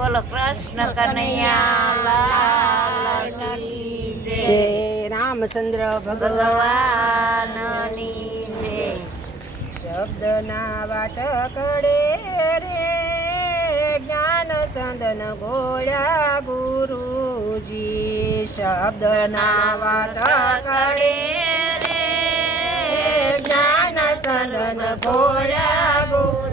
બોલો કૃષ્ણ કનૈયા લાલ કી જય. રામચંદ્ર ભગવાનની જય. શબ્દના વાટકડે રે જ્ઞાન સંદન ગોળ્યા ગુરુજી. શબ્દના વાટકડે રે જ્ઞાન સંદન ગોળ્યા ગુરુજી.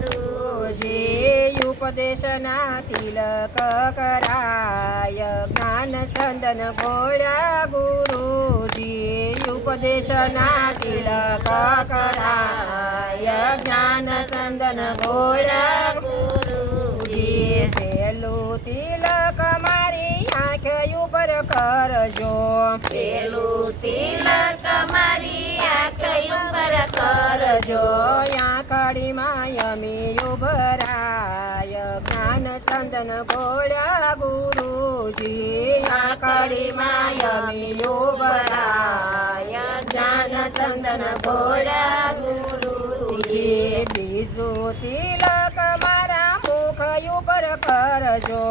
ઉપદેશના તિલક કરાય જ્ઞાન ચંદન ગોળ્યા ગુરુજી. ઉપદેશના તિલક કરાય જ્ઞાન ચંદન ગોળ્યા ગુરુજી. પેલું તિલક મારી આંખ ઉપર કરજો. પેલું તિલક મારી આંખ ઉપર કરજો. આંખડીમાં યમી ઉભરાય જ્ઞાન ચંદન ગોળ્યા ગુરુજી. આંખડીમાં યમી ઉભરાય જ્ઞાન ચંદન ગોળ્યા ગુરુજી. બીજું તિલક મારા મુખ ઉપર કરજો.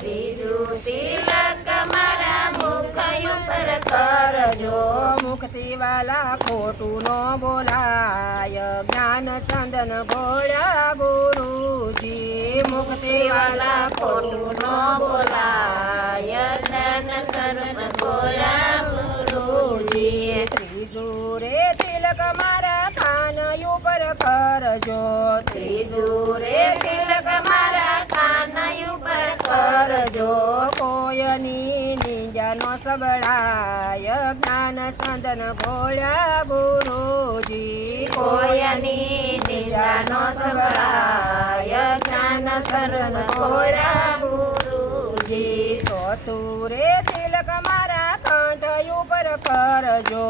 બીજું તિલક મારા મુખ ઉપર કરજો. મુક્તિ વાલા ખોટું નો બોલાય જ્ઞાન ચંદન ગોળ્યા ગુરુજી. મુક્તિ વાલા ખોટું નો બોલાય જ્ઞાન સર્વ ગોળ્યા ગુરુજી. ત્રીજું રે તિલક મારા કાન ઉપર કરજો. ત્રીજું રે તિલક મારા કાન ઉપર કરજો. કોયની નિંજાનો સબળાય જ્ઞાન ચંદન ગોળ્યા ગુરુજી. કોયની નિંદાનો સબળાય જ્ઞાન સર્વ ગોળ્યા ગુરુજી. ચોથું રે તિલક મારા કંઠ ઉપર કરજો.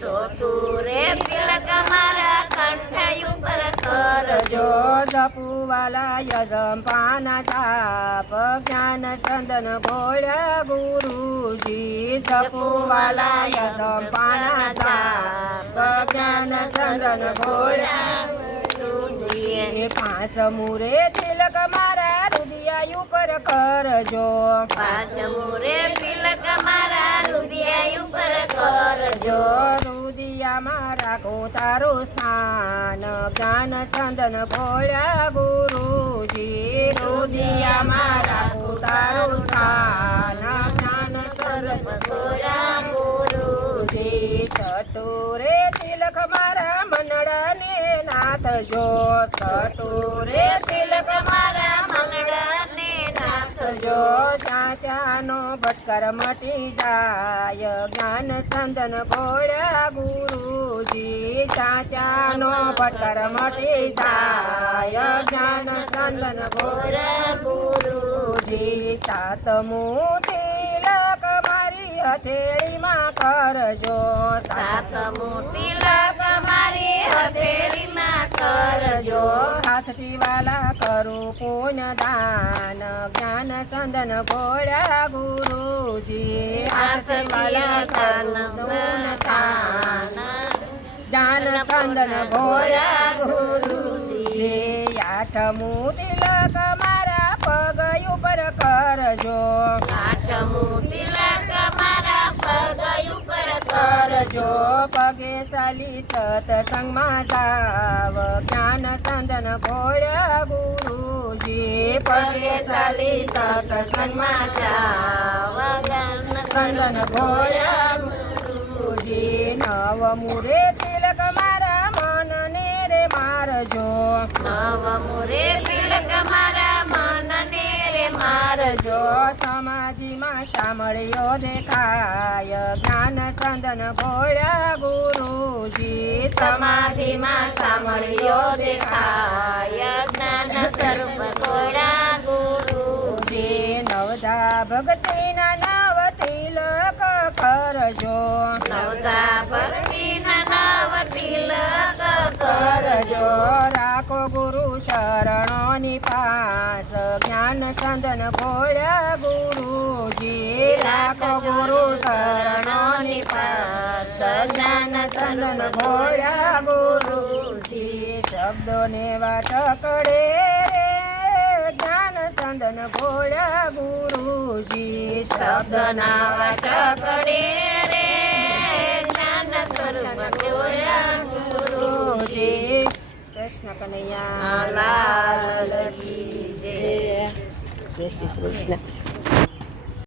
ચોથું રે તિલક મારા કંઠ ઉપર કરજો. જપુવાલા યજપાના તાપ જ્ઞાન ચંદન ગોળ્યા ગુરુજી. જપુવાલા યજપાના તાપ જ્ઞાન ચંદન ગોળ્યા ગુરુજી. પાંચમું રે તિલક મારા રુદિયા ઉપર કરજો. પાંચમું રે તિલક મારા હૃદય ઉપર કરજો. રુદિયામાં રાખો તારું સ્થાન જ્ઞાન ચંદન ગોળ્યા ગુરુજી. રુદિયામાં રાખો તારું સ્થાન જ્ઞાન સર્વ ગોળ્યા ગુરુજી. ચટુરે તિલક મારા મંડળને નાથજો. ચટુરે તિલક મારા મંગળને નાથજો. ચાચાનો ભટકર મટી જાય જ્ઞાન ચંદન ગોળ્યા ગુરુજી. ચાચાનો ભટકર મટી જાય જ્ઞાન ચંદન ગોળ્યા ગુરુજી. સાતમું તિલક મારી હથેળીમાં કરજો. સાતમું તિલક મારી હથેળીમાં કરજો. હાથથી વાલા કરું પુણ્ય દાન જ્ઞાન ચંદન ગોળ્યા ગુરુજી. હાથથી વાલા કરું પુણ્ય દાન જ્ઞાન ચંદન ગોળ્યા ગુરુજી. આઠમું તિલક મારા પગ ઉપર કરજો. આઠમું તિલક મારા પગ ઉપર કરજો. પગે ચાલી સત્સંગમાં જાવ જ્ઞાન ચંદન ગોળ્યા ગુરુજી. પગે ચાલી સત્સંગમાં જાવ જ્ઞાન ચંદન ગોળ્યા ગુરુજી. નવમું રે તિલક મારા મનને રે મારજો. નવમું રે તિલક મારા મનને રે મારજો. સમાધિમાં શામળિયો દેખાય જ્ઞાન ચંદન ગોળ્યા ગુરુજી. સમાધિમાં સામળ્યો દેખાય જ્ઞાન સ્વરૂપ ગોળ્યા ગુરુજી. નવધા ભક્તિના નવ તિલક કરજો. નવતા ભક્તિના નવ તિલક કરજો. રાખો ગુરુ શરણોની પાસ જ્ઞાન ચંદન ગોળ્યા ગુરુજી. રાખો ગુરુ શરણોની પાસ જ્ઞાન ચંદન ગોળ્યા ગુરુજી. શબ્દોને વાટકડે જ્ઞાન ચંદન ઘોળ્યા ગુરુજી શબ્દના વાટકડે રે જ્ઞાન સ્વરૂપ જોયા ગુરુજી. કૃષ્ણ કનૈયા લાલ કી જય. જય શ્રી કૃષ્ણ.